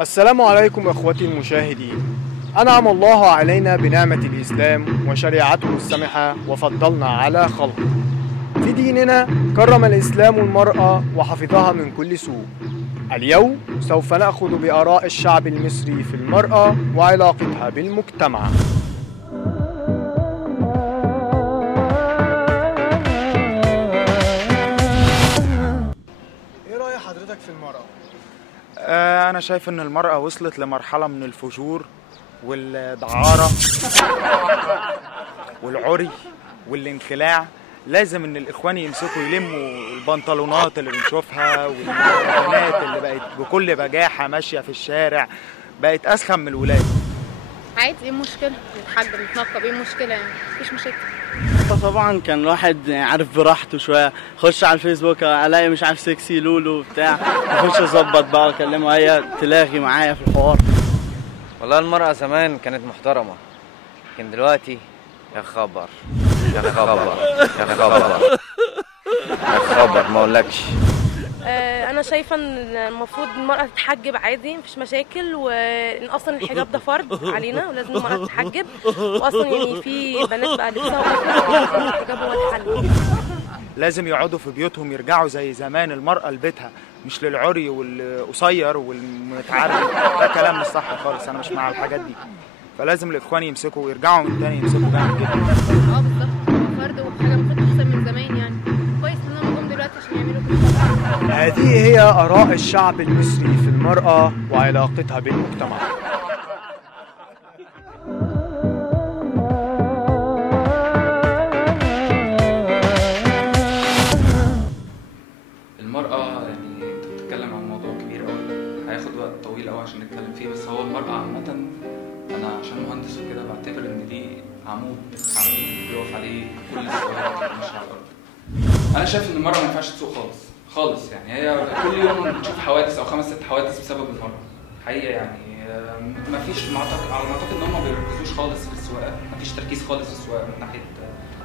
السلام عليكم اخوتي المشاهدين. انعم الله علينا بنعمة الاسلام وشريعته السمحة وفضلنا على خلقه. في ديننا كرم الاسلام المرأة وحفظها من كل سوء. اليوم سوف نأخذ بآراء الشعب المصري في المرأة وعلاقتها بالمجتمع. ايه رأي حضرتك في المرأة؟ أنا شايف إن المرأة وصلت لمرحلة من الفجور والدعارة والعري والانخلاع. لازم إن الإخوان يمسكوا يلموا البنطلونات اللي بنشوفها والبنات اللي بقت بكل بجاحة ماشية في الشارع، بقت أسخن من الولاد. عادي، ايه المشكلة؟ نتحجب نتنقب، ايه المشكلة يعني؟ مفيش مشاكل. طبعا كان الواحد عارف براحته شويه، خش على الفيسبوك الاقي مش عارف سكسي لولو بتاع، اخش اظبط بقى واكلمها هي تلاغي معايا في الحوار. والله المرأة زمان كانت محترمة، لكن دلوقتي يا خبر يا خبر يا خبر يا خبر ما اقولكش. انا شايفه ان المفروض المراه تتحجب عادي، مفيش مشاكل، وان اصلا الحجاب ده فرض علينا ولازم المراه تتحجب، واصلا يعني في بنات بقى لبسها الحجاب هو الحل. لازم يقعدوا في بيوتهم، يرجعوا زي زمان، المرأة لبيتها مش للعري والقصير والمتعري. ده كلام مش صح خالص، انا مش مع الحاجات دي. فلازم الاخوان يمسكوا ويرجعوا من تاني يمسكوا جامد جدا. بالظبط، فرد وحاجة المفروض تحصل من زمان يعني. كويس انهم جم دلوقتي عشان يعملوا كده. هذه هي آراء الشعب المصري في المرأة وعلاقتها بالمجتمع. المرأة يعني انت بتتكلم عن موضوع كبير قوي، هياخد وقت طويل قوي عشان نتكلم فيه، بس هو المرأة عامة انا عشان مهندس وكده بعتبر ان دي عمود بيقف عليه كل السواد اللي ماشية على الارض. انا شايف ان المرأة ما ينفعش تسوق خالص يعني. هي كل يوم بنشوف حوادث او 5-6 حوادث بسبب المرأة حقيقة يعني. ما فيش على ما اعتقد ان هم ما بيركزوش خالص في السواقة، ما فيش تركيز خالص في السواقة من ناحية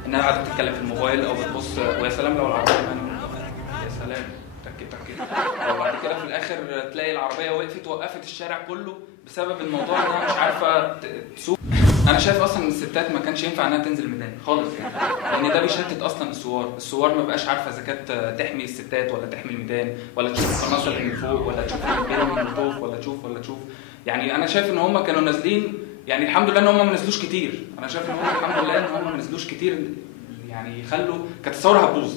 انها قاعدة بتتكلم في الموبايل او بتبص. ويا سلام لو العربية يا سلام تك وبعد كده في الاخر تلاقي العربيه وقفت الشارع كله بسبب الموضوع انها مش عارفه تسوق. انا شايف اصلا ان الستات ما كانش ينفع انها تنزل الميدان خالص يعني، لان ده بيشتت اصلا الثوار ما بقاش عارفه اذا كانت تحمي الستات ولا تحمي الميدان، ولا تشوف القناصه اللي من فوق، ولا تشوف البيرم من الطوف، ولا تشوف يعني. انا شايف ان هم كانوا نازلين يعني، الحمد لله ان هم ما نزلوش كتير. انا شايف ان هم الحمد لله ان هم ما نزلوش كتير يعني، يخلوا كانت الثوره هتبوظ.